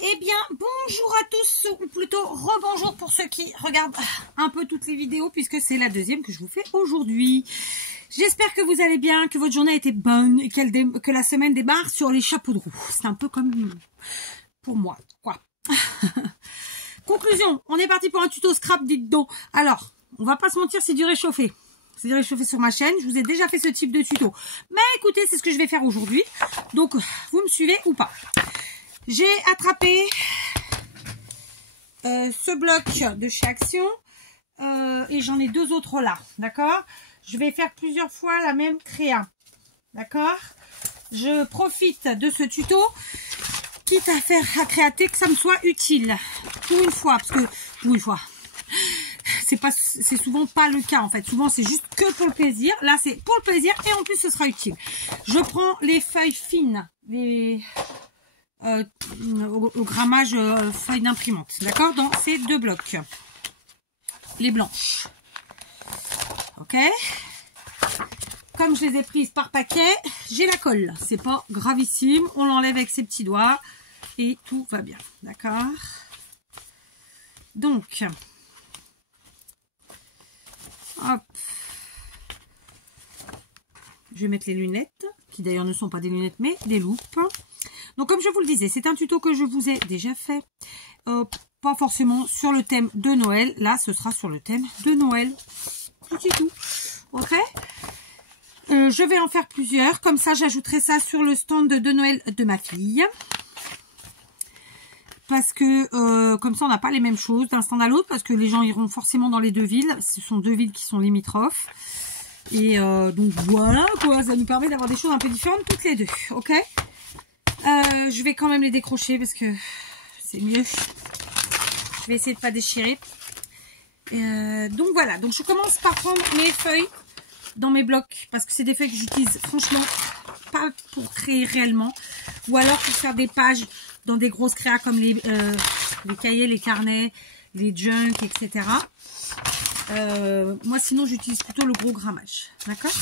Eh bien, bonjour à tous, ou plutôt rebonjour pour ceux qui regardent un peu toutes les vidéos, puisque c'est la deuxième que je vous fais aujourd'hui. J'espère que vous allez bien, que votre journée a été bonne, et que la semaine démarre sur les chapeaux de roue. C'est un peu comme pour moi, quoi. Conclusion, on est parti pour un tuto scrap, dites donc. Alors, on va pas se mentir, c'est du réchauffé. C'est du réchauffé sur ma chaîne. Je vous ai déjà fait ce type de tuto. Mais écoutez, c'est ce que je vais faire aujourd'hui. Donc, vous me suivez ou pas? J'ai attrapé ce bloc de chez Action et j'en ai deux autres là, d'accord? Je vais faire plusieurs fois la même créa, d'accord? Je profite de ce tuto, quitte à faire à créater, que ça me soit utile pour une fois, parce que pour une fois, c'est souvent pas le cas en fait. Souvent c'est juste que pour le plaisir. Là c'est pour le plaisir et en plus ce sera utile. Je prends les feuilles fines, les au grammage feuille d'imprimante, d'accord, dans ces deux blocs, les blanches, ok. Comme je les ai prises par paquet, j'ai la colle, c'est pas gravissime, on l'enlève avec ses petits doigts et tout va bien, d'accord. Donc hop, je vais mettre les lunettes, qui d'ailleurs ne sont pas des lunettes mais des loupes. Donc comme je vous le disais, c'est un tuto que je vous ai déjà fait, pas forcément sur le thème de Noël. Là, ce sera sur le thème de Noël. C'est tout, ok. Je vais en faire plusieurs, comme ça j'ajouterai ça sur le stand de Noël de ma fille. Parce que comme ça on n'a pas les mêmes choses d'un stand à l'autre, parce que les gens iront forcément dans les deux villes. Ce sont deux villes qui sont limitrophes. Et donc voilà quoi, ça nous permet d'avoir des choses un peu différentes toutes les deux, ok. Je vais quand même les décrocher parce que c'est mieux. Je vais essayer de pas déchirer. Donc voilà, donc je commence par prendre mes feuilles dans mes blocs, parce que c'est des feuilles que j'utilise franchement pas pour créer réellement, ou alors pour faire des pages dans des grosses créas comme les cahiers, les carnets, les junk, etc. Moi sinon j'utilise plutôt le gros grammage, d'accord,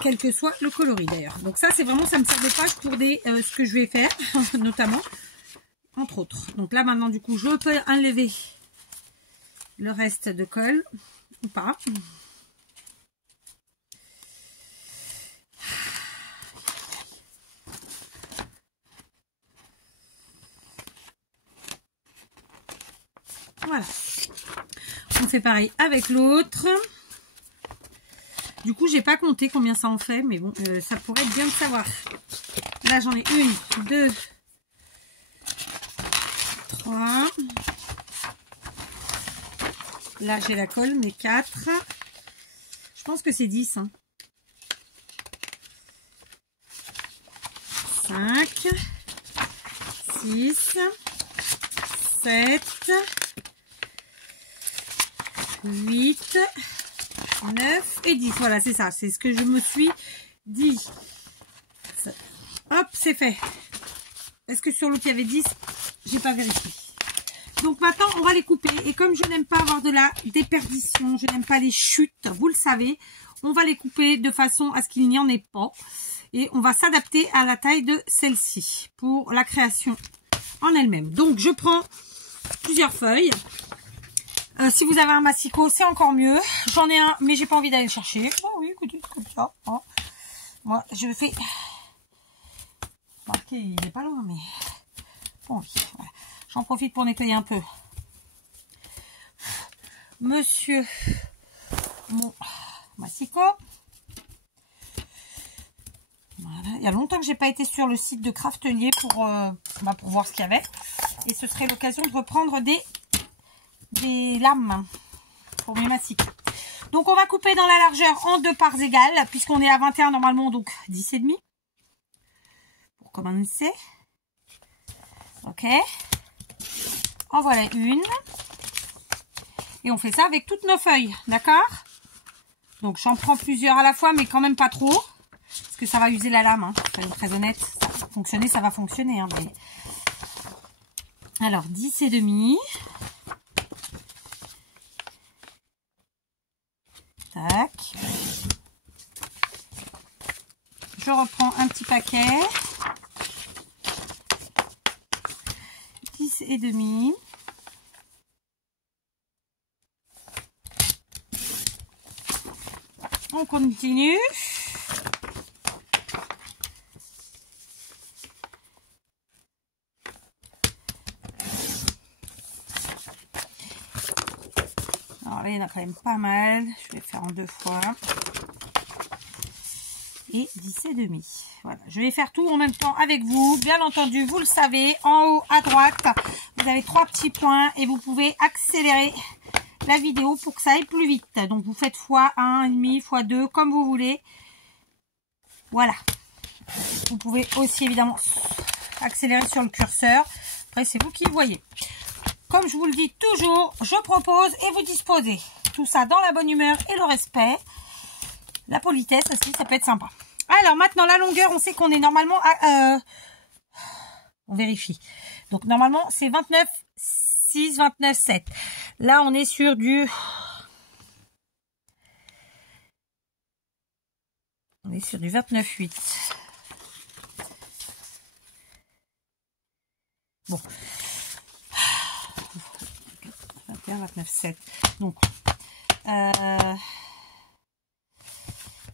quel que soit le coloris d'ailleurs. Donc ça c'est vraiment, ça me sert de page pour des ce que je vais faire notamment, entre autres. Donc là maintenant du coup je peux enlever le reste de colle ou pas. Voilà, on fait pareil avec l'autre. Du coup, j'ai pas compté combien ça en fait, mais bon, ça pourrait être bien de savoir. Là, j'en ai 1, 2, 3. Là, j'ai la colle, mais 4. Je pense que c'est 10. Hein. 5, 6, 7, 8, 9 et 10. Voilà, c'est ça. C'est ce que je me suis dit. Hop, c'est fait. Est-ce que sur l'autre, il y avait 10? J'ai pas vérifié. Donc maintenant, on va les couper. Et comme je n'aime pas avoir de la déperdition, je n'aime pas les chutes, vous le savez, on va les couper de façon à ce qu'il n'y en ait pas. Et on va s'adapter à la taille de celle-ci pour la création en elle-même. Donc, je prends plusieurs feuilles. Si vous avez un massicot, c'est encore mieux. J'en ai un, mais j'ai pas envie d'aller le chercher. Oh oui, écoutez, c'est comme ça. Hein. Moi, je fais... Marqué, il n'est pas loin, mais... Bon, oui, voilà. J'en profite pour nettoyer un peu. Monsieur, mon massicot. Voilà. Il y a longtemps que j'ai pas été sur le site de Craftelier pour voir ce qu'il y avait. Et ce serait l'occasion de reprendre des lames pour mes massicots. Donc on va couper dans la largeur en 2 parts égales, puisqu'on est à 21 normalement, donc 10,5 pour commencer. Ok. En voilà une. Et on fait ça avec toutes nos feuilles, d'accord? Donc j'en prends plusieurs à la fois, mais quand même pas trop, parce que ça va user la lame, hein. Soyons très honnête, ça va fonctionner, ça va fonctionner. Hein, mais... Alors 10,5. Tac. Je reprends un petit paquet. et demi. On continue. Alors là, il y en a quand même pas mal. Je vais faire en 2 fois. Et 10 et demi. Voilà, je vais faire tout en même temps avec vous. Bien entendu, vous le savez, en haut à droite, vous avez 3 petits points et vous pouvez accélérer la vidéo pour que ça aille plus vite. Donc vous faites x1,5, x2, comme vous voulez. Voilà. Vous pouvez aussi évidemment accélérer sur le curseur. Après, c'est vous qui voyez. Comme je vous le dis toujours, je propose et vous disposez. Tout ça dans la bonne humeur et le respect. La politesse aussi, ça peut être sympa. Alors maintenant, la longueur, on sait qu'on est normalement à... on vérifie. Donc normalement, c'est 29,6, 29,7. Là, on est sur du... on est sur du 29,8. Bon. 21, 29,7. Donc...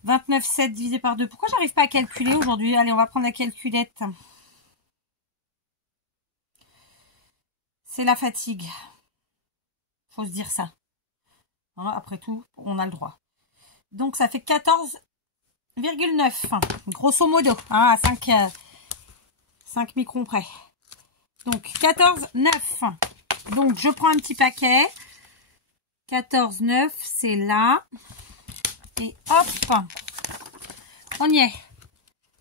29,7 divisé par 2. Pourquoi j'arrive pas à calculer aujourd'hui? Allez, on va prendre la calculette. C'est la fatigue. Faut se dire ça. Hein, après tout, on a le droit. Donc, ça fait 14,9. Grosso modo. Hein, à 5 microns près. Donc, 14,9. Donc, je prends un petit paquet. 14,9, c'est là. Et hop, on y est.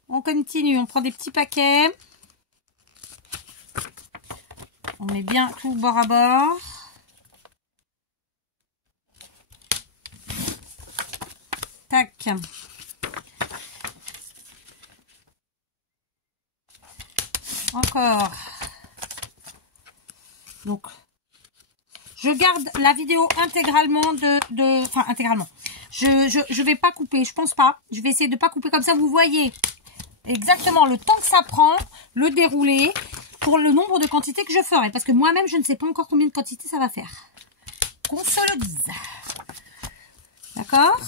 On continue, on prend des petits paquets. On met bien tout bord à bord. Tac. Encore. Donc, je garde la vidéo intégralement enfin, intégralement. Je vais pas couper, je pense pas. Je vais essayer de pas couper comme ça. Vous voyez exactement le temps que ça prend, le déroulé, pour le nombre de quantités que je ferai. Parce que moi-même, je ne sais pas encore combien de quantités ça va faire. Qu'on se le dise. D'accord ?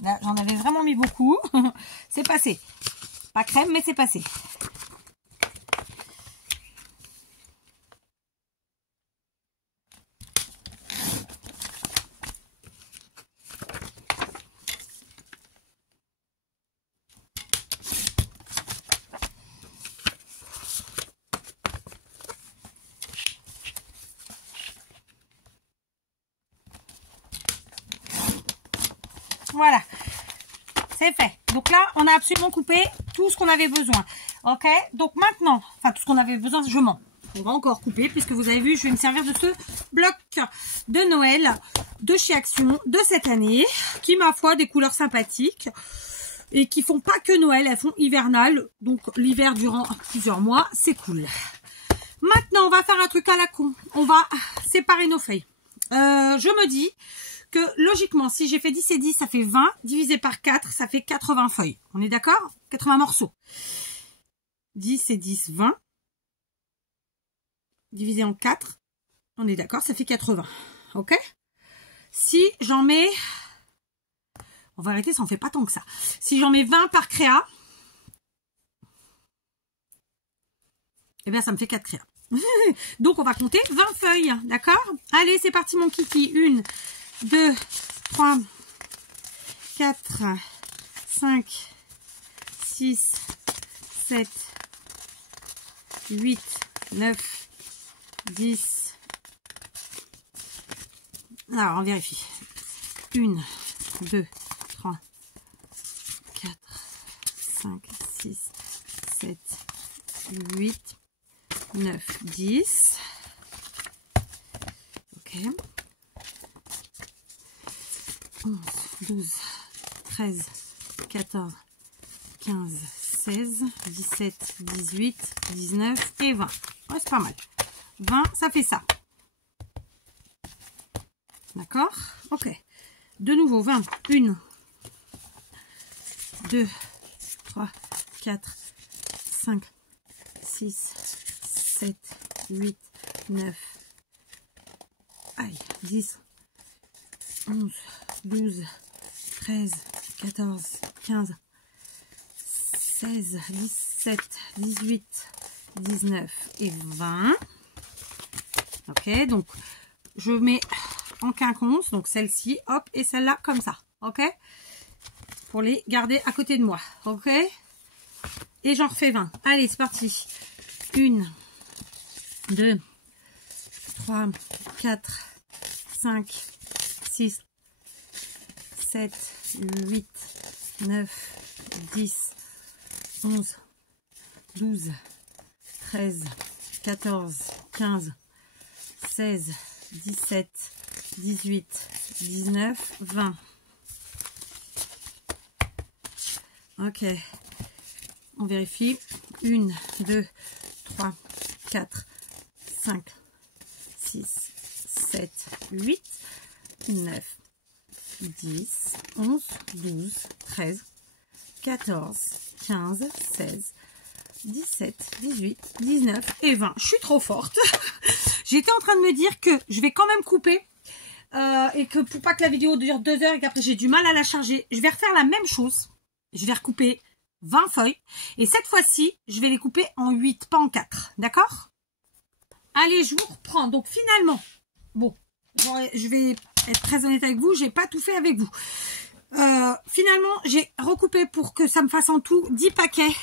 Là, j'en avais vraiment mis beaucoup. C'est passé. Pas crème, mais c'est passé. Voilà, c'est fait. Donc là, on a absolument coupé tout ce qu'on avait besoin. Ok, donc maintenant, enfin tout ce qu'on avait besoin, je mens. On va encore couper puisque vous avez vu, je vais me servir de ce bloc de Noël de chez Action de cette année, qui ma foi des couleurs sympathiques et qui font pas que Noël, elles font hivernal, donc l'hiver durant plusieurs mois, c'est cool. Maintenant, on va faire un truc à la con. On va séparer nos feuilles. Je me dis que logiquement, si j'ai fait 10 et 10, ça fait 20. Divisé par 4, ça fait 80 feuilles. On est d'accord? 80 morceaux. 10 et 10, 20. Divisé en 4, on est d'accord, ça fait 80. Ok? Si j'en mets... En vérité, ça en fait pas tant que ça. Si j'en mets 20 par créa, eh bien, ça me fait 4 créas. Donc, on va compter 20 feuilles. D'accord? Allez, c'est parti, mon kiki. 1, 2, 3, 4, 5, 6, 7, 8, 9, 10. Alors, on vérifie. 1, 2, 3, 4, 5, 6, 7, 8, 9, 10. Ok. 11, 12, 13, 14, 15, 16, 17, 18, 19 et 20. Ouais, c'est pas mal. 20, ça fait ça. D'accord? Ok. De nouveau, 20. 1, 2, 3, 4, 5, 6, 7, 8, 9, aïe, 10, 11, 12, 13, 14, 15, 16, 17, 18, 19 et 20. Ok, donc je mets en quinconce, donc celle-ci, hop, et celle-là comme ça, ok, pour les garder à côté de moi, ok, et j'en refais 20. Allez, c'est parti. 1, 2, 3, 4, 5, 6, 7, 8, 9, 10, 11, 12, 13, 14, 15, 16, 17, 18, 19, 20. Ok. On vérifie. 1, 2, 3, 4, 5, 6, 7, 8, 9, 10, 11, 12, 13, 14, 15, 16, 17, 18, 19 et 20. Je suis trop forte. J'étais en train de me dire que je vais quand même couper et que pour pas que la vidéo dure 2 heures et qu'après j'ai du mal à la charger, je vais refaire la même chose. Je vais recouper 20 feuilles et cette fois-ci, je vais les couper en 8, pas en 4. D'accord? Allez, je vous reprends. Donc finalement, bon, je vais être très honnête avec vous, j'ai pas tout fait avec vous. Finalement, j'ai recoupé pour que ça me fasse en tout 10 paquets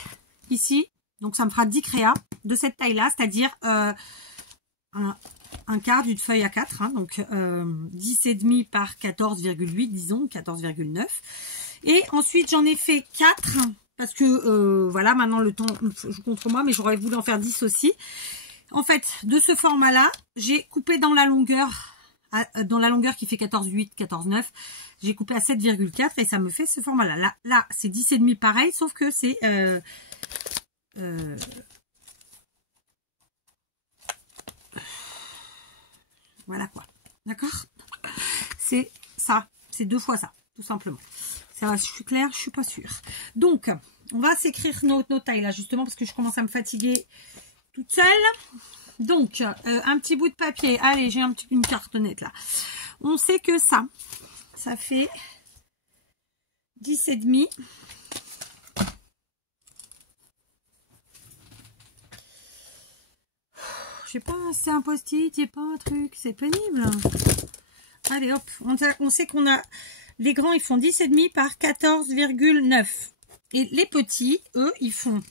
ici. Donc ça me fera 10 créas de cette taille-là, c'est-à-dire un quart d'une feuille à 4, hein, donc 10,5 par 14,8, disons, 14,9. Et ensuite, j'en ai fait 4, parce que, voilà, maintenant le temps joue contre moi, mais j'aurais voulu en faire 10 aussi. En fait, de ce format-là, j'ai coupé dans la longueur qui fait 14,8, 14,9. J'ai coupé à 7,4 et ça me fait ce format-là. Là c'est 10,5 pareil, sauf que c'est... voilà quoi, d'accord, c'est ça, c'est 2 fois ça, tout simplement. Ça va, je suis claire, je suis pas sûre. Donc, on va s'écrire nos tailles là, justement, parce que je commence à me fatiguer toute seule. Donc, un petit bout de papier. Allez, j'ai une cartonnette là. On sait que ça fait 10,5. Je sais pas, c'est un post-it, c'est pas un truc, c'est pénible. Allez hop, on sait qu'on a, les grands ils font 10,5 par 14,9. Et les petits, eux, ils font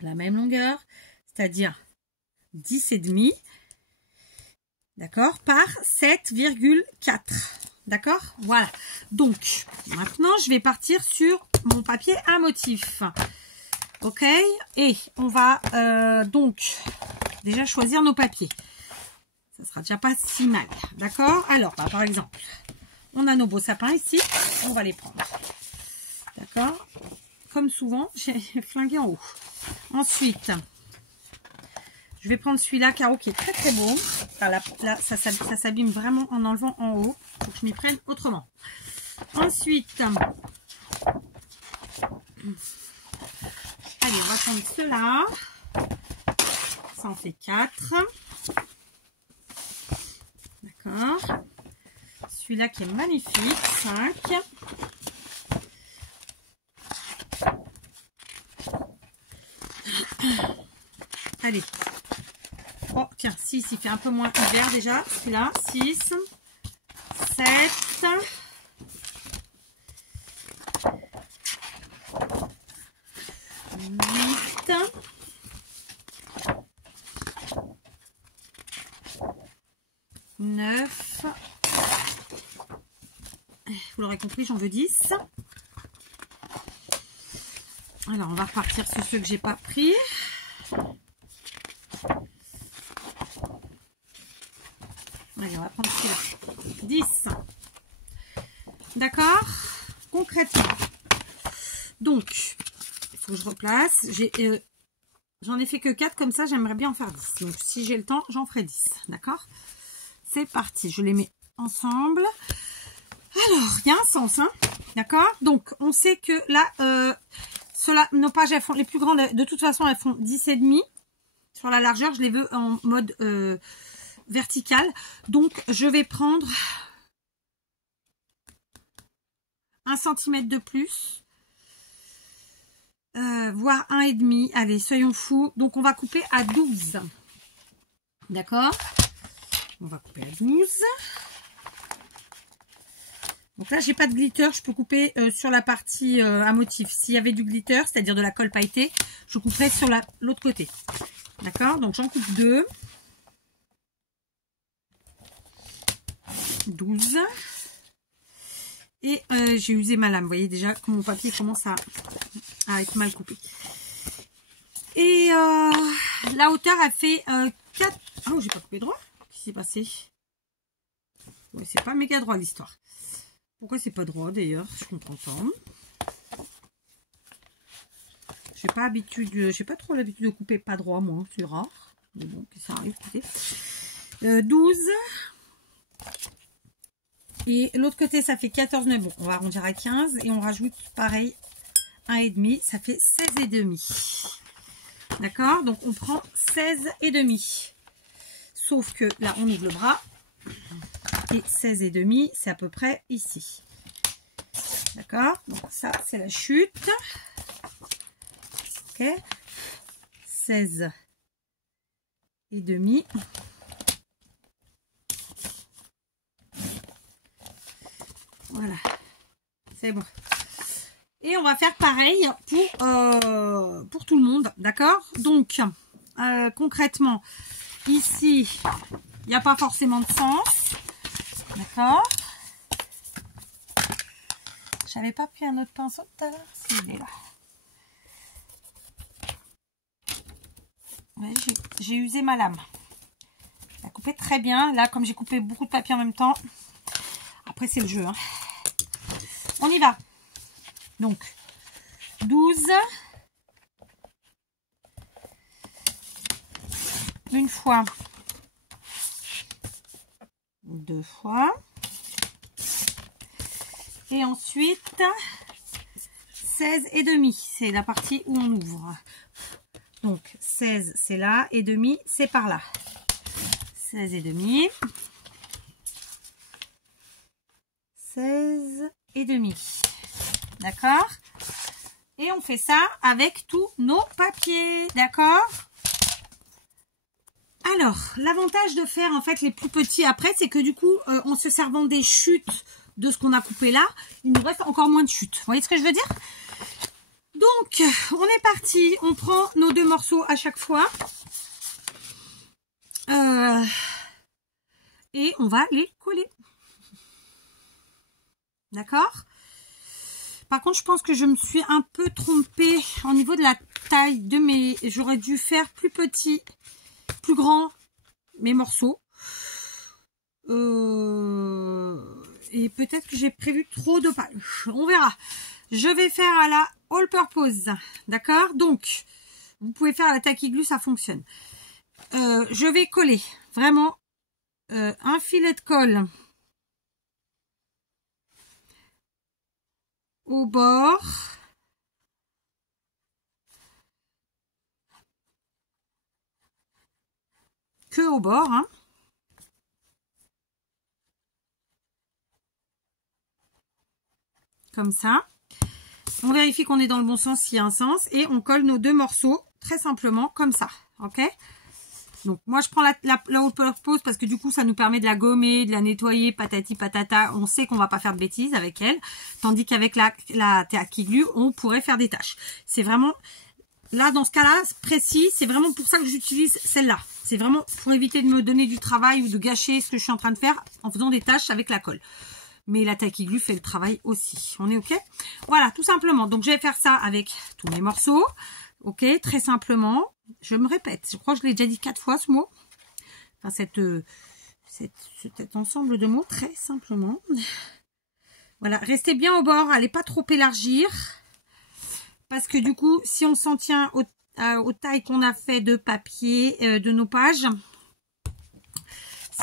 la même longueur, c'est-à-dire 10,5, d'accord, par 7,4. D'accord, voilà. Donc, maintenant, je vais partir sur mon papier à motif. Ok, et on va donc déjà choisir nos papiers. Ça sera déjà pas si mal, d'accord? Alors, bah, par exemple, on a nos beaux sapins ici, on va les prendre. D'accord? Comme souvent, j'ai flingué en haut. Ensuite, je vais prendre celui-là, Caro, qui est très très beau. Enfin, là, ça s'abîme vraiment en enlevant en haut. Il faut que je m'y prenne autrement. Ensuite, allez, on va prendre ceux-là. Ça en fait 4. D'accord. Celui-là qui est magnifique, 5. Allez. Oh, tiens, 6, il fait un peu moins hiver déjà. Celui-là, 6, 7, 8, 9. Vous l'aurez compris, j'en veux 10. Alors, on va repartir sur ceux que j'ai pas pris. Allez, on va prendre celui-là. 10. D'accord? Concrètement. Donc, il faut que je replace. J'en ai fait que 4 comme ça, j'aimerais bien en faire 10. Donc, si j'ai le temps, j'en ferai 10. D'accord? C'est parti. Je les mets ensemble. Alors, il y a un sens, hein, d'accord? Donc, on sait que là, nos pages, elles font les plus grandes, de toute façon, elles font 10,5. Sur la largeur, je les veux en mode vertical. Donc, je vais prendre 1 cm de plus, voire 1,5. Allez, soyons fous. Donc, on va couper à 12. D'accord? On va couper à 12. Donc là, j'ai pas de glitter, je peux couper sur la partie à motif. S'il y avait du glitter, c'est-à-dire de la colle pailletée, je couperais sur l'autre côté. D'accord? Donc j'en coupe 2. 12. Et j'ai usé ma lame. Vous voyez déjà que mon papier commence à être mal coupé. Et la hauteur, elle fait 4... Oh, j'ai pas coupé droit. Qu'est-ce qui s'est passé? Ouais, c'est pas méga droit l'histoire. Pourquoi c'est pas droit d'ailleurs? Je comprends pas. J'ai pas trop l'habitude de couper pas droit, moi, c'est rare. Mais bon, ça arrive, écoutez. 12. Et l'autre côté, ça fait 14,9. Bon, on va arrondir à 15 et on rajoute pareil 1,5. Ça fait 16,5. D'accord? Donc on prend 16,5. Sauf que là, on ouvre le bras. Et 16,5, c'est à peu près ici. D'accord? Donc ça, c'est la chute. Ok? 16,5. Voilà. C'est bon. Et on va faire pareil pour tout le monde. D'accord? Donc, concrètement, ici, il n'y a pas forcément de sens. D'accord. J'avais pas pris un autre pinceau tout à l'heure. Si, il est là. Ouais, j'ai usé ma lame. Elle a coupé très bien. Là, comme j'ai coupé beaucoup de papier en même temps. Après, c'est le jeu. Hein. On y va. Donc, 12. Une fois. 2 fois. Et ensuite, 16,5. C'est la partie où on ouvre. Donc, 16, c'est là. Et demi, c'est par là. 16,5. 16,5. D'accord? Et on fait ça avec tous nos papiers. D'accord? Alors, l'avantage de faire en fait les plus petits après, c'est que du coup, en se servant des chutes de ce qu'on a coupé là, il nous reste encore moins de chutes. Vous voyez ce que je veux dire? Donc, on est parti. On prend nos 2 morceaux à chaque fois. Et on va les coller. D'accord? Par contre, je pense que je me suis un peu trompée au niveau de la taille de mes... J'aurais dû faire plus petit, plus grand mes morceaux. Et peut-être que j'ai prévu trop de pages. On verra. Je vais faire à la all purpose. D'accord? Donc, vous pouvez faire à la tacky glue, ça fonctionne. Je vais coller vraiment un filet de colle au bord. Que au bord, hein. Comme ça. On vérifie qu'on est dans le bon sens s'il y a un sens. Et on colle nos 2 morceaux très simplement comme ça. Ok? Donc moi je prends la all purpose parce que du coup ça nous permet de la gommer, de la nettoyer, patati patata. On sait qu'on va pas faire de bêtises avec elle. Tandis qu'avec la tacky glue, on pourrait faire des tâches. C'est vraiment... Là, dans ce cas-là, précis, c'est vraiment pour ça que j'utilise celle-là. C'est vraiment pour éviter de me donner du travail ou de gâcher ce que je suis en train de faire en faisant des tâches avec la colle. Mais la tacky glue fait le travail aussi. On est OK? Voilà, tout simplement. Donc, je vais faire ça avec tous mes morceaux. OK? Très simplement. Je me répète. Je crois que je l'ai déjà dit 4 fois, ce mot. Enfin, cet ensemble de mots, très simplement. Voilà. Restez bien au bord. Allez pas trop élargir. Parce que du coup, si on s'en tient aux tailles qu'on a fait de papier, de nos pages,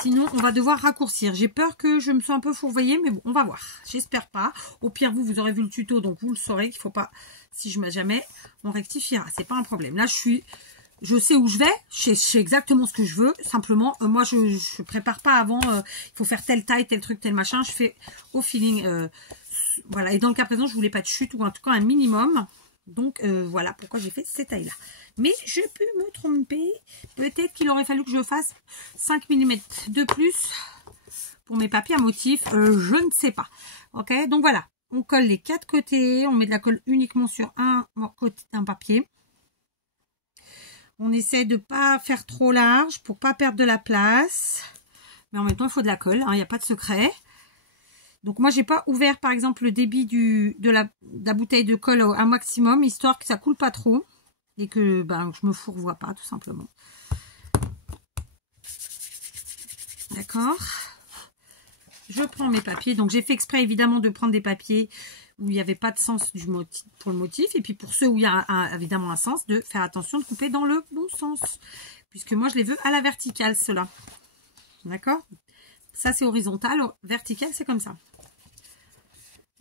Sinon, on va devoir raccourcir. J'ai peur que je me sois un peu fourvoyée, mais bon, on va voir. J'espère pas. Au pire, vous aurez vu le tuto, donc vous le saurez qu'il faut pas, si je mets jamais, on rectifiera. C'est pas un problème. Là, je sais où je vais. Je sais exactement ce que je veux. Simplement, moi, je prépare pas avant. Il faut faire telle taille, tel truc, tel machin. Je fais au feeling. Voilà. Et dans le cas présent, je voulais pas de chute ou en tout cas un minimum. Donc, voilà pourquoi j'ai fait cette taille-là. Mais je peux me tromper. Peut-être qu'il aurait fallu que je fasse 5 mm de plus pour mes papiers à motif. Je ne sais pas. Ok, donc voilà. On colle les 4 côtés. On met de la colle uniquement sur un côté d'un papier. On essaie de ne pas faire trop large pour pas perdre de la place. Mais en même temps, il faut de la colle. Il n'y a pas de secret. Donc moi, j'ai pas ouvert par exemple le débit de la bouteille de colle à maximum, histoire que ça coule pas trop et que je me fourvoie pas tout simplement. D'accord. Je prends mes papiers. Donc j'ai fait exprès évidemment de prendre des papiers où il n'y avait pas de sens pour le motif. Et puis pour ceux où il y a évidemment un sens, de faire attention de couper dans le bon sens. Puisque moi je les veux à la verticale, ceux-là. D'accord. Ça c'est horizontal, vertical c'est comme ça.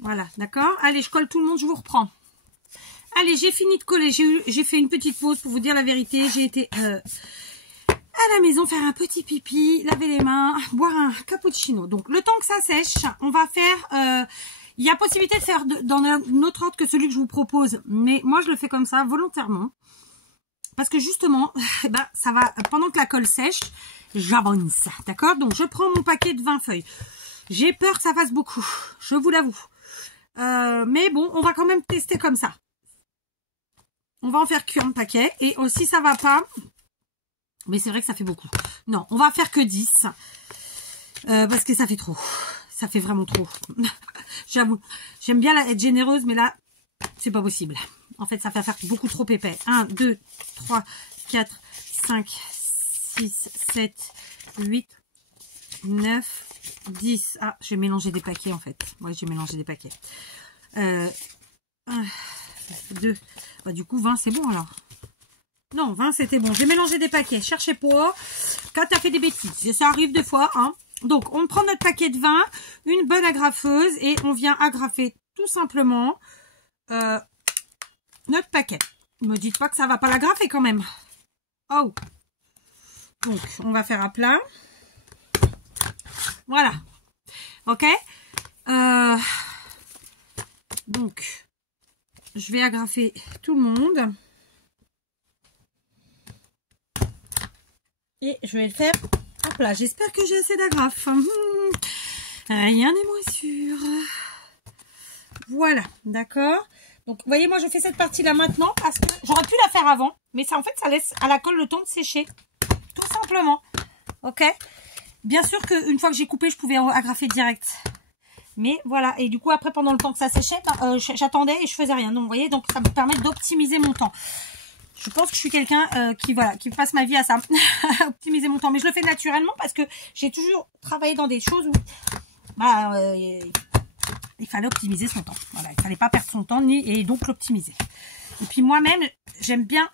Voilà, d'accord. Allez, je colle tout le monde, je vous reprends. Allez, j'ai fini de coller. J'ai fait une petite pause pour vous dire la vérité. J'ai été à la maison faire un petit pipi, laver les mains, boire un cappuccino. Donc, le temps que ça sèche, on va faire... il y a possibilité de faire dans un autre ordre que celui que je vous propose. Mais moi, je le fais comme ça, volontairement. Parce que justement, ça va... Pendant que la colle sèche, j'avance. D'accord. Donc, je prends mon paquet de 20 feuilles. J'ai peur que ça fasse beaucoup. Je vous l'avoue. Mais bon, on va quand même tester comme ça. On va en faire cuire un paquet. Et si ça va pas... Mais c'est vrai que ça fait beaucoup. Non, on va faire que 10. Parce que ça fait trop. Ça fait vraiment trop. J'avoue. J'aime bien être généreuse, mais là, c'est pas possible. En fait, ça va faire beaucoup trop épais. 1, 2, 3, 4, 5, 6, 7, 8, 9... 10. Ah, j'ai mélangé des paquets en fait. Ouais, j'ai mélangé des paquets. 1, 2. Du coup, 20, c'est bon alors. Non, 20, c'était bon. J'ai mélangé des paquets. Cherchez pas. Quand tu as fait des bêtises. Ça arrive des fois. Hein. Donc, on prend notre paquet de 20, une bonne agrafeuse et on vient agrafer tout simplement notre paquet. Ne me dites pas que ça va pas l'agrafer quand même. Oh. Donc, on va faire à plat. Voilà. Ok. Donc, je vais agrafer tout le monde. Et je vais le faire à plat. J'espère que j'ai assez d'agrafes. Rien n'est moins sûr. Voilà. D'accord. Donc, vous voyez, moi, je fais cette partie-là maintenant parce que j'aurais pu la faire avant. Mais ça, en fait, ça laisse à la colle le temps de sécher. Tout simplement. Ok. Bien sûr qu'une fois que j'ai coupé, je pouvais agrafer direct. Mais voilà. Et du coup, après, pendant le temps que ça séchait, j'attendais et je faisais rien. Donc, vous voyez, donc ça me permet d'optimiser mon temps. Je pense que je suis quelqu'un qui passe ma vie à ça. Optimiser mon temps. Mais je le fais naturellement parce que j'ai toujours travaillé dans des choses où il fallait optimiser son temps. Voilà, il fallait pas perdre son temps et donc l'optimiser. Et puis moi-même, j'aime bien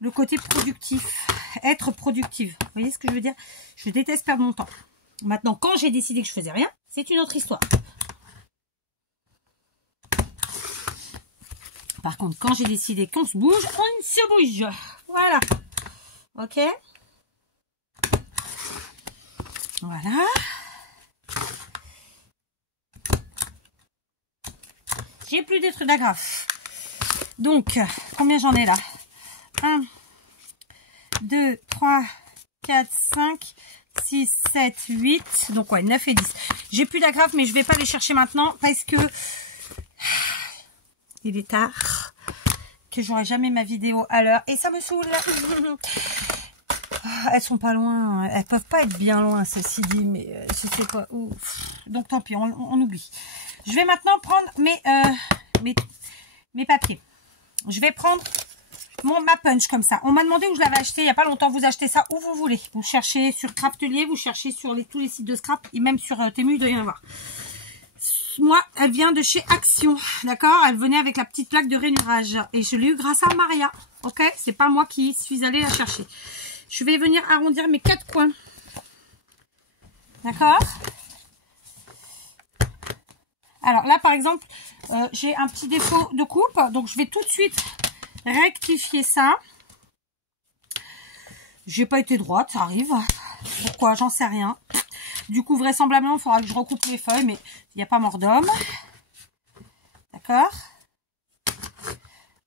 le côté productif. Être productive. Vous voyez ce que je veux dire? Je déteste perdre mon temps. Maintenant, quand j'ai décidé que je faisais rien, c'est une autre histoire. Par contre, quand j'ai décidé qu'on se bouge, on se bouge. Voilà. Ok. Voilà. J'ai plus de trucs d'agrafe. Donc, combien j'en ai là? 1, 2, 3, 4, 5, 6, 7, 8. Donc, ouais, 9 et 10. J'ai plus d'agrafe, mais je vais pas les chercher maintenant parce que il est tard. Que j'aurai jamais ma vidéo à l'heure. Et ça me saoule. Elles sont pas loin. Elles peuvent pas être bien loin, ceci dit. Mais je sais pas où. Donc, tant pis, on oublie. Je vais maintenant prendre mes papiers. Je vais prendre ma punch comme ça. On m'a demandé où je l'avais acheté il n'y a pas longtemps. Vous achetez ça où vous voulez. Vous cherchez sur Craftelier, vous cherchez sur tous les sites de scrap et même sur Temu, il doit y en avoir. Moi, elle vient de chez Action, d'accord? Elle venait avec la petite plaque de rainurage et je l'ai eu grâce à Maria, ok? C'est pas moi qui suis allée la chercher. Je vais venir arrondir mes 4 coins. D'accord? Alors là, par exemple, j'ai un petit défaut de coupe. Donc, je vais tout de suite rectifier ça. J'ai pas été droite, ça arrive. Pourquoi? J'en sais rien. Du coup, vraisemblablement, il faudra que je recoupe les feuilles, mais il n'y a pas mort d'homme. D'accord?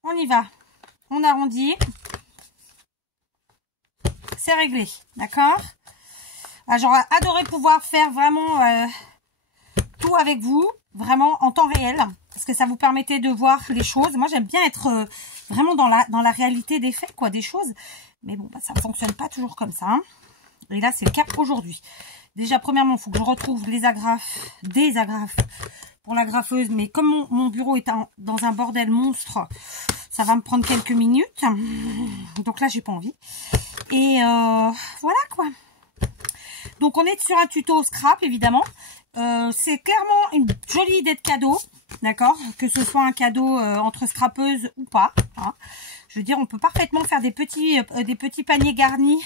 On y va. On arrondit. C'est réglé. D'accord? Ah, j'aurais adoré pouvoir faire vraiment tout avec vous, vraiment en temps réel, parce que ça vous permettait de voir les choses. Moi, j'aime bien être vraiment dans la réalité des faits, quoi, des choses. Mais bon, bah, ça ne fonctionne pas toujours comme ça. Hein. Et là, c'est le cas aujourd'hui. Déjà, premièrement, il faut que je retrouve des agrafes pour la graffeuse. Mais comme mon bureau est dans un bordel monstre, ça va me prendre quelques minutes. Donc là, j'ai pas envie. Et voilà, quoi. Donc, on est sur un tuto scrap, évidemment. C'est clairement une jolie idée de cadeau. D'accord? Que ce soit un cadeau entre scrapeuses ou pas. Hein. Je veux dire, on peut parfaitement faire des petits paniers garnis.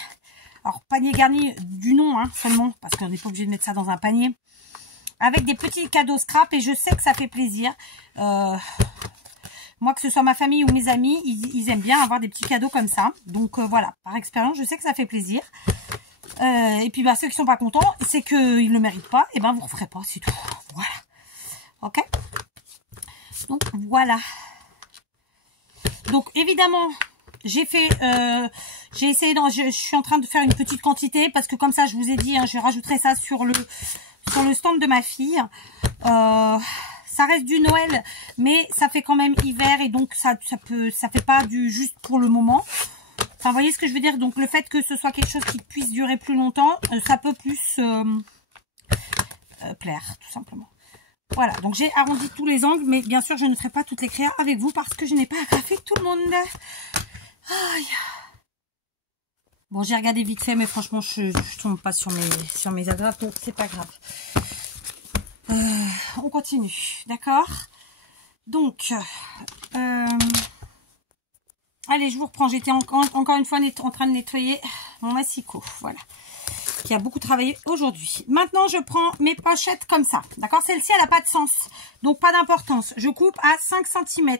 Alors, panier garni du nom, hein, seulement, parce qu'on n'est pas obligé de mettre ça dans un panier. Avec des petits cadeaux scrap, et je sais que ça fait plaisir. Moi, que ce soit ma famille ou mes amis, ils aiment bien avoir des petits cadeaux comme ça. Donc, voilà, par expérience, je sais que ça fait plaisir. Et puis, bah, ceux qui sont pas contents, c'est qu'ils ne le méritent pas. Et ben, vous ne referez pas, c'est tout. Voilà. Ok? Donc, voilà. Donc, évidemment... J'ai essayé, je suis en train de faire une petite quantité parce que comme ça, je vous ai dit, hein, je rajouterai ça sur le stand de ma fille. Ça reste du Noël, mais ça fait quand même hiver et donc ça fait pas du juste pour le moment. Enfin, vous voyez ce que je veux dire? Donc, le fait que ce soit quelque chose qui puisse durer plus longtemps, ça peut plus plaire, tout simplement. Voilà, donc j'ai arrondi tous les angles, mais bien sûr, je ne ferai pas toutes les créas avec vous parce que je n'ai pas agrafé tout le monde. Aïe. Bon, j'ai regardé vite fait, mais franchement, je tombe pas sur mes agrafes, donc c'est pas grave. On continue, d'accord? Donc, allez, je vous reprends. J'étais encore une fois en train de nettoyer mon massicot, voilà, qui a beaucoup travaillé aujourd'hui. Maintenant, je prends mes pochettes comme ça, d'accord? Celle-ci, elle n'a pas de sens, donc pas d'importance. Je coupe à 5 cm,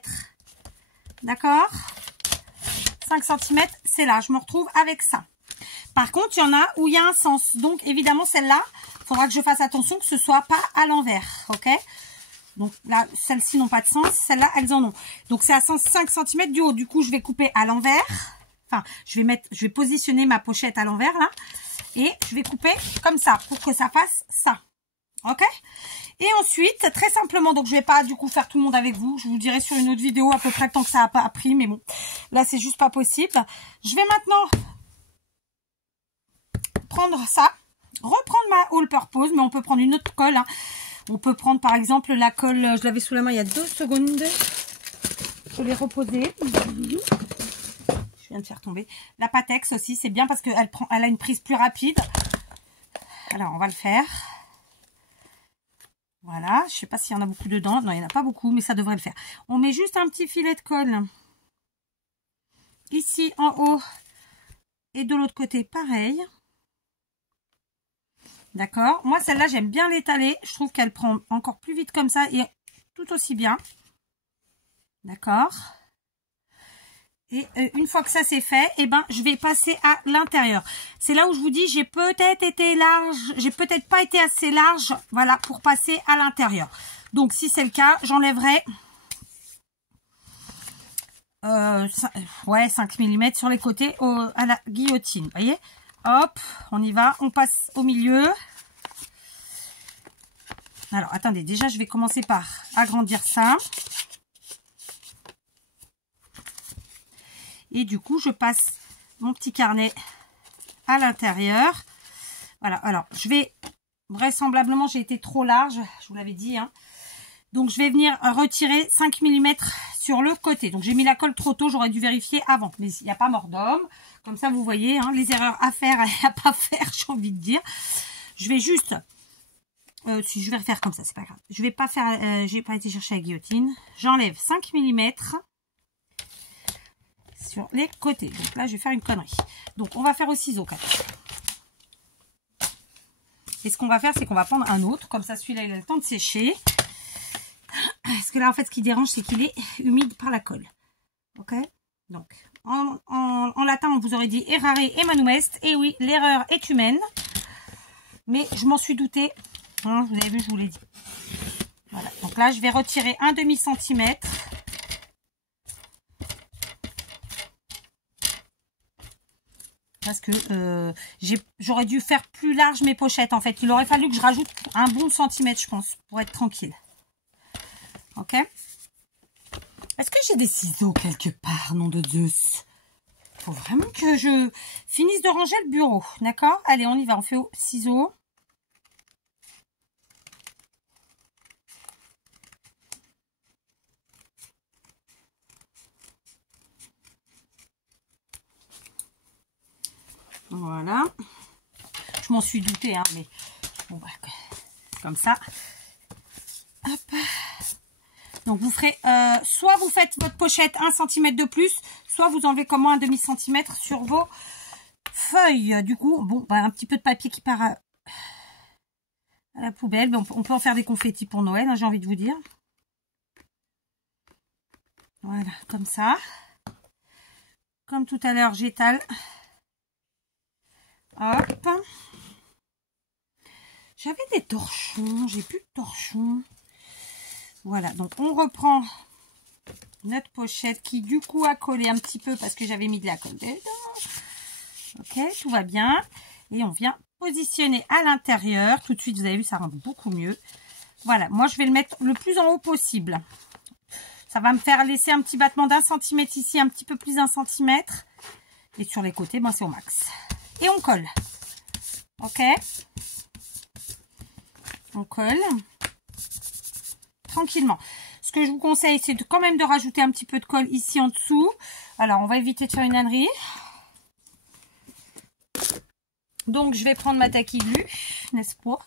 d'accord? 5 cm, c'est là, je me retrouve avec ça. Par contre, il y en a où il y a un sens. Donc, évidemment, celle-là, il faudra que je fasse attention que ce soit pas à l'envers, ok? Donc là, celles-ci n'ont pas de sens, celles-là, elles en ont. Donc, c'est à 5 cm du haut. Du coup, je vais couper à l'envers. Enfin, je vais positionner ma pochette à l'envers, là. Et je vais couper comme ça, pour que ça fasse ça. Ok? Et ensuite, très simplement, donc je vais pas du coup faire tout le monde avec vous. Je vous dirai sur une autre vidéo à peu près le temps que ça a pas pris, mais bon, là c'est juste pas possible. Je vais maintenant prendre ça, reprendre ma all purpose, mais on peut prendre une autre colle. Hein. On peut prendre par exemple la colle, je l'avais sous la main il y a 2 secondes. Je l'ai reposée. Je viens de faire tomber. La Patex aussi, c'est bien parce qu'elle a une prise plus rapide. Alors on va le faire. Voilà, je ne sais pas s'il y en a beaucoup dedans. Non, il n'y en a pas beaucoup, mais ça devrait le faire. On met juste un petit filet de colle. Ici, en haut. Et de l'autre côté, pareil. D'accord. Moi, celle-là, j'aime bien l'étaler. Je trouve qu'elle prend encore plus vite comme ça et tout aussi bien. D'accord. Et une fois que ça c'est fait, eh ben, je vais passer à l'intérieur. C'est là où je vous dis, j'ai peut-être été large, j'ai peut-être pas été assez large, voilà, pour passer à l'intérieur. Donc, si c'est le cas, j'enlèverai 5 mm sur les côtés à la guillotine. Vous voyez? Hop, on y va, on passe au milieu. Alors, attendez, déjà, je vais commencer par agrandir ça. Et du coup, je passe mon petit carnet à l'intérieur. Voilà, alors, je vais, vraisemblablement, j'ai été trop large, je vous l'avais dit. Hein. Donc, je vais venir retirer 5 mm sur le côté. Donc, j'ai mis la colle trop tôt, j'aurais dû vérifier avant. Mais il n'y a pas mort d'homme. Comme ça, vous voyez, hein, les erreurs à faire et à pas faire, j'ai envie de dire. Je vais juste... si je vais refaire comme ça, c'est pas grave. Je vais pas faire... j'ai pas été chercher la guillotine. J'enlève 5 mm... sur les côtés. Donc là, je vais faire une connerie. Donc, on va faire au ciseau quand même. Et ce qu'on va faire, c'est qu'on va prendre un autre. Comme ça, celui-là, il a le temps de sécher. Parce que là, en fait, ce qui dérange, c'est qu'il est humide par la colle. Ok? Donc, en latin, on vous aurait dit errare humanum est. Et oui, l'erreur est humaine. Mais je m'en suis doutée. Hein, vous avez vu, je vous l'ai dit. Voilà. Donc là, je vais retirer un demi-centimètre. Parce que j'aurais dû faire plus large mes pochettes, en fait. Il aurait fallu que je rajoute un bon centimètre, je pense, pour être tranquille. Ok? Est-ce que j'ai des ciseaux quelque part, nom de Zeus? Faut vraiment que je finisse de ranger le bureau. D'accord? Allez, on y va. On fait au ciseau. Voilà. Je m'en suis doutée, hein, mais bon, bah, comme ça. Hop. Donc, vous ferez, soit vous faites votre pochette 1 cm de plus, soit vous enlevez comme moi un demi-centimètre sur vos feuilles. Du coup, bon, bah, un petit peu de papier qui part à la poubelle. Mais on peut en faire des confettis pour Noël, hein, j'ai envie de vous dire. Voilà, comme ça. Comme tout à l'heure, j'étale. Hop. J'avais des torchons, j'ai plus de torchons. Voilà, donc on reprend notre pochette qui du coup a collé un petit peu parce que j'avais mis de la colle dedans. Ok, tout va bien. Et on vient positionner à l'intérieur. Tout de suite, vous avez vu, ça rend beaucoup mieux. Voilà, moi je vais le mettre le plus en haut possible. Ça va me faire laisser un petit battement d'1 centimètre ici, un petit peu plus d'1 centimètre. Et sur les côtés, ben, c'est au max. Et on colle. Ok. On colle. Tranquillement. Ce que je vous conseille, c'est quand même de rajouter un petit peu de colle ici en dessous. Alors, on va éviter de faire une ânerie. Donc, je vais prendre ma taquille glue, n'est-ce pas?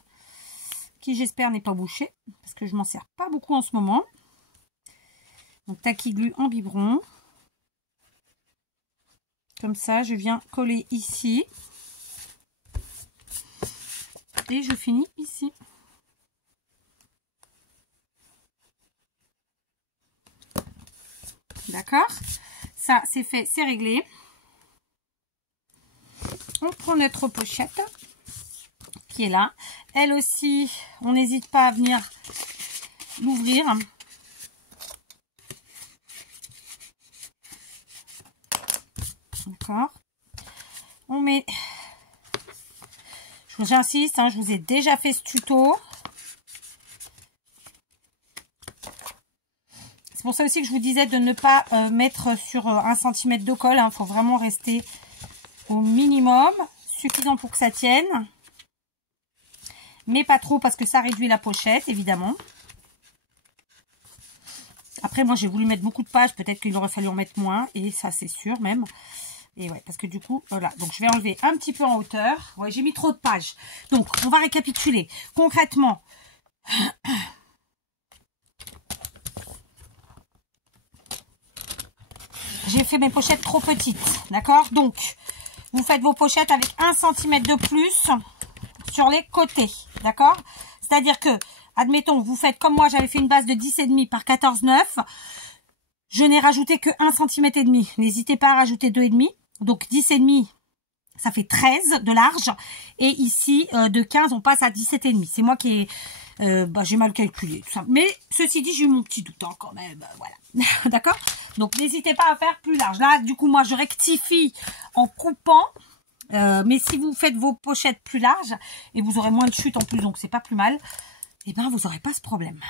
Qui, j'espère, n'est pas bouchée. Parce que je m'en sers pas beaucoup en ce moment. Donc, taquille glue en biberon. Comme ça, je viens coller ici. Et je finis ici. D'accord? Ça, c'est fait, c'est réglé. On prend notre pochette qui est là. Elle aussi, on n'hésite pas à venir l'ouvrir. D'accord? On met... J'insiste, hein, je vous ai déjà fait ce tuto. C'est pour ça aussi que je vous disais de ne pas mettre sur 1 cm de colle. Il faut vraiment rester au minimum, suffisant pour que ça tienne. Mais pas trop parce que ça réduit la pochette, évidemment. Après, moi, j'ai voulu mettre beaucoup de pages. Peut-être qu'il aurait fallu en mettre moins. Et ça, c'est sûr même. Et ouais, parce que du coup, voilà. Donc, je vais enlever un petit peu en hauteur. Ouais, j'ai mis trop de pages. Donc, on va récapituler. Concrètement... J'ai fait mes pochettes trop petites, d'accord? Donc, vous faites vos pochettes avec 1 cm de plus sur les côtés, d'accord? C'est-à-dire que, admettons, vous faites comme moi, j'avais fait une base de 10,5 par 14,9. Je n'ai rajouté que 1 cm et demi. N'hésitez pas à rajouter 2,5. Donc, 10,5, ça fait 13 de large. Et ici, de 15, on passe à 17,5. C'est moi qui ai... j'ai mal calculé tout ça. Mais ceci dit, j'ai eu mon petit doute hein, quand même. Voilà. D'accord? Donc, n'hésitez pas à faire plus large. Là, du coup, moi, je rectifie en coupant. Mais si vous faites vos pochettes plus larges, et vous aurez moins de chute en plus, donc c'est pas plus mal, et ben vous n'aurez pas ce problème.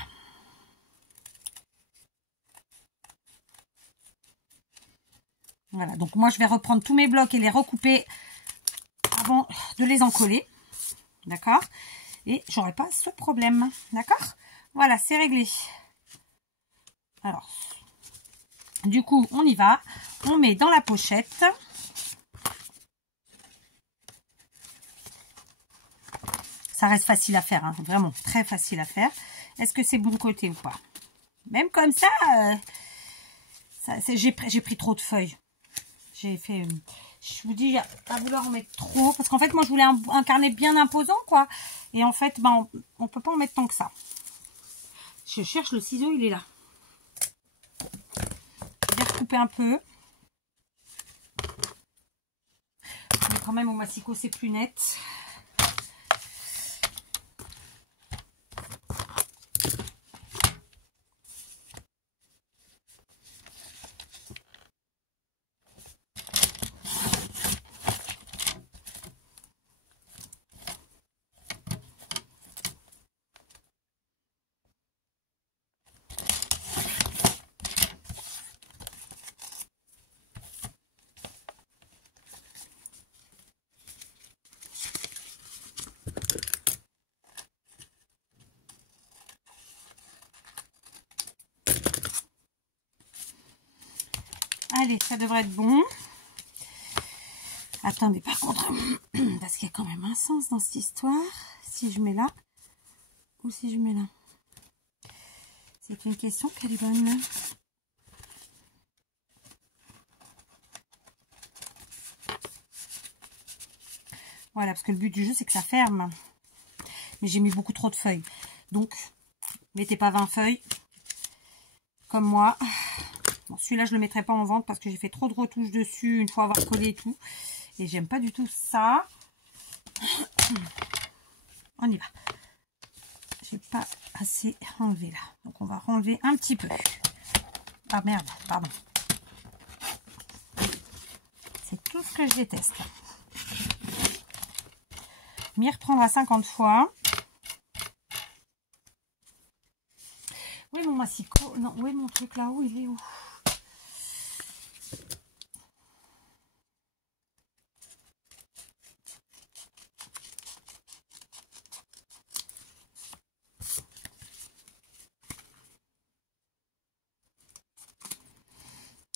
Voilà. Donc, moi, je vais reprendre tous mes blocs et les recouper avant de les encoller. D'accord? Et j'aurai pas ce problème. D'accord? Voilà, c'est réglé. Alors, du coup, on y va. On met dans la pochette. Ça reste facile à faire, hein, vraiment très facile à faire. Est-ce que c'est bon côté ou pas? Même comme ça, j'ai pris trop de feuilles. J'ai fait... je vous dis, à vouloir en mettre trop. Parce qu'en fait, moi, je voulais un carnet bien imposant, quoi. Et en fait, ben, on ne peut pas en mettre tant que ça. Je cherche le ciseau, il est là. Je vais recouper un peu. Mais quand même, au massicot, c'est plus net. Allez, ça devrait être bon. Attendez, par contre, parce qu'il y a quand même un sens dans cette histoire. Si je mets là, ou si je mets là. C'est une question qu'elle est bonne. Voilà, parce que le but du jeu, c'est que ça ferme. Mais j'ai mis beaucoup trop de feuilles. Donc, mettez pas 20 feuilles. Comme moi. Bon, celui-là, je ne le mettrai pas en vente parce que j'ai fait trop de retouches dessus une fois avoir collé et tout. Et j'aime pas du tout ça. On y va. J'ai pas assez enlevé là. Donc, on va renlever un petit peu. Ah merde, pardon. C'est tout ce que je déteste. M'y reprendre à 50 fois. Où est mon massicot? Non, où est mon truc là? Où il est? Où?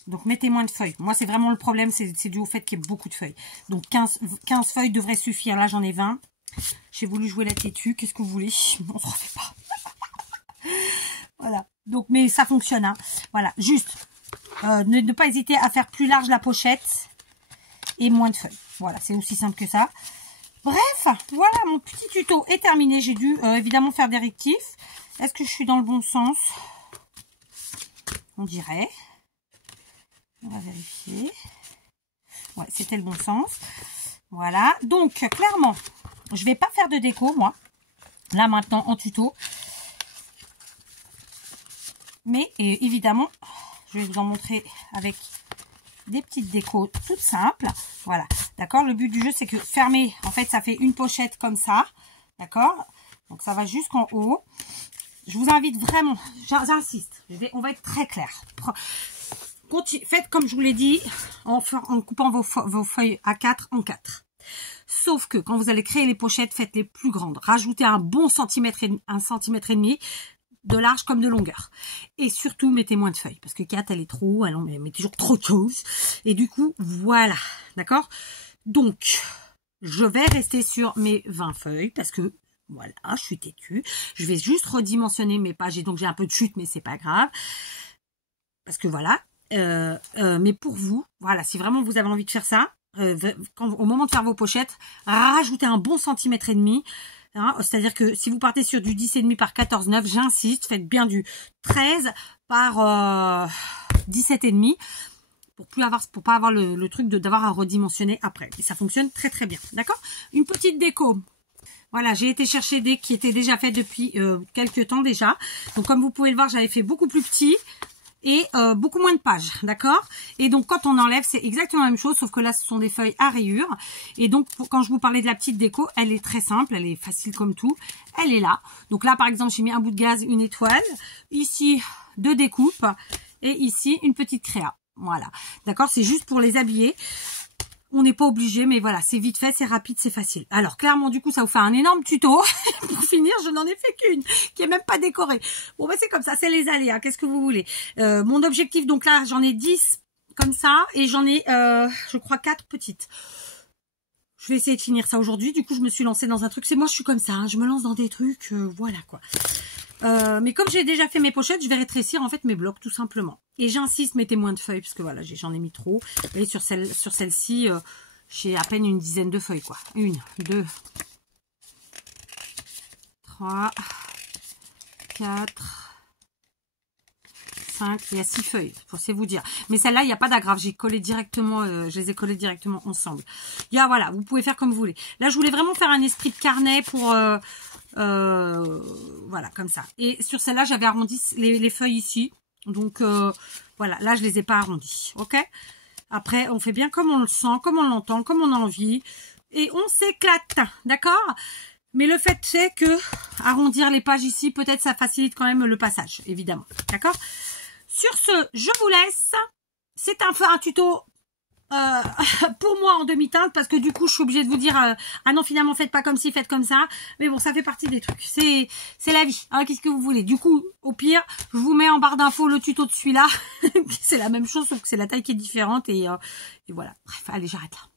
Donc, mettez moins de feuilles. Moi, c'est vraiment le problème, c'est dû au fait qu'il y ait beaucoup de feuilles. Donc, 15 feuilles devraient suffire. Là, j'en ai 20. J'ai voulu jouer la têtue. Qu'est-ce que vous voulez? On ne se refait pas. Voilà. Donc, mais ça fonctionne. Hein. Voilà. Juste, ne pas hésiter à faire plus large la pochette et moins de feuilles. Voilà, c'est aussi simple que ça. Bref, voilà, mon petit tuto est terminé. J'ai dû évidemment faire des rectifs. Est-ce que je suis dans le bon sens? On dirait. On va vérifier. Ouais, c'était le bon sens. Voilà. Donc, clairement, je vais pas faire de déco, moi. Là, maintenant, en tuto. Mais, évidemment, je vais vous en montrer avec des petites décos toutes simples. Voilà. D'accord? Le but du jeu, c'est que fermer, en fait, ça fait une pochette comme ça. D'accord? Donc, ça va jusqu'en haut. Je vous invite vraiment, j'insiste, on va être très clair. Faites comme je vous l'ai dit, en coupant vos feuilles A4 en 4. Sauf que quand vous allez créer les pochettes, faites-les plus grandes. Rajoutez un bon centimètre et demi de large comme de longueur. Et surtout, mettez moins de feuilles. Parce que 4, elle est trop, elle met toujours trop de choses. Et du coup, voilà. D'accord? Donc, je vais rester sur mes 20 feuilles parce que voilà, je suis têtue. Je vais juste redimensionner mes pages et donc j'ai un peu de chute, mais c'est pas grave. Parce que voilà. Mais pour vous, voilà, si vraiment vous avez envie de faire ça, au moment de faire vos pochettes, rajoutez un bon centimètre et demi. Hein, c'est-à-dire que si vous partez sur du 10,5 par 14,9, j'insiste, faites bien du 13 par 17,5 pour pas avoir le truc d'avoir à redimensionner après. Et ça fonctionne très très bien. D'accord? Une petite déco. Voilà, j'ai été chercher des qui étaient déjà faites depuis quelques temps déjà. Donc comme vous pouvez le voir, j'avais fait beaucoup plus petit et beaucoup moins de pages, d'accord? Et donc quand on enlève, c'est exactement la même chose, sauf que là ce sont des feuilles à rayures. Et donc quand je vous parlais de la petite déco, elle est très simple, elle est facile comme tout. Elle est là. Donc là par exemple, j'ai mis un bout de gaz, une étoile. Ici, 2 découpes. Et ici, une petite créa. Voilà, d'accord? C'est juste pour les habiller. On n'est pas obligé, mais voilà, c'est vite fait, c'est rapide, c'est facile. Alors, clairement, du coup, ça vous fait un énorme tuto. Pour finir, je n'en ai fait qu'une, qui est même pas décorée. Bon, bah, c'est comme ça, c'est les aléas. Qu'est-ce que vous voulez? Mon objectif, donc là, j'en ai 10 comme ça, et j'en ai, je crois, 4 petites. Je vais essayer de finir ça aujourd'hui. Du coup, je me suis lancée dans un truc. C'est moi, je suis comme ça, hein, je me lance dans des trucs, voilà, quoi. Mais comme j'ai déjà fait mes pochettes, je vais rétrécir en fait mes blocs tout simplement. Et j'insiste, mettez moins de feuilles parce que voilà, j'en ai mis trop. Et sur celle-ci, j'ai à peine une dizaine de feuilles quoi. 1, 2, 3, 4, 5, il y a 6 feuilles, pour c'est vous dire. Mais celle-là, il n'y a pas d'agrafe, j'ai collé directement, je les ai collées directement ensemble. Il y a, voilà, vous pouvez faire comme vous voulez. Là, je voulais vraiment faire un esprit de carnet pour, voilà, comme ça. Et sur celle-là, j'avais arrondi les feuilles ici. Donc, voilà, là, je les ai pas arrondies, ok? Après, on fait bien comme on le sent, comme on l'entend, comme on a envie. Et on s'éclate, d'accord? Mais le fait c'est que arrondir les pages ici, peut-être ça facilite quand même le passage, évidemment. D'accord? Sur ce, je vous laisse. C'est un tuto pour moi en demi-teinte, parce que du coup, je suis obligée de vous dire ah non, finalement, faites pas comme ci, faites comme ça. Mais bon, ça fait partie des trucs. C'est la vie. Hein, qu'est-ce que vous voulez? Du coup, au pire, je vous mets en barre d'infos le tuto de celui-là. C'est la même chose, sauf que c'est la taille qui est différente. Et voilà. Bref, allez, j'arrête là.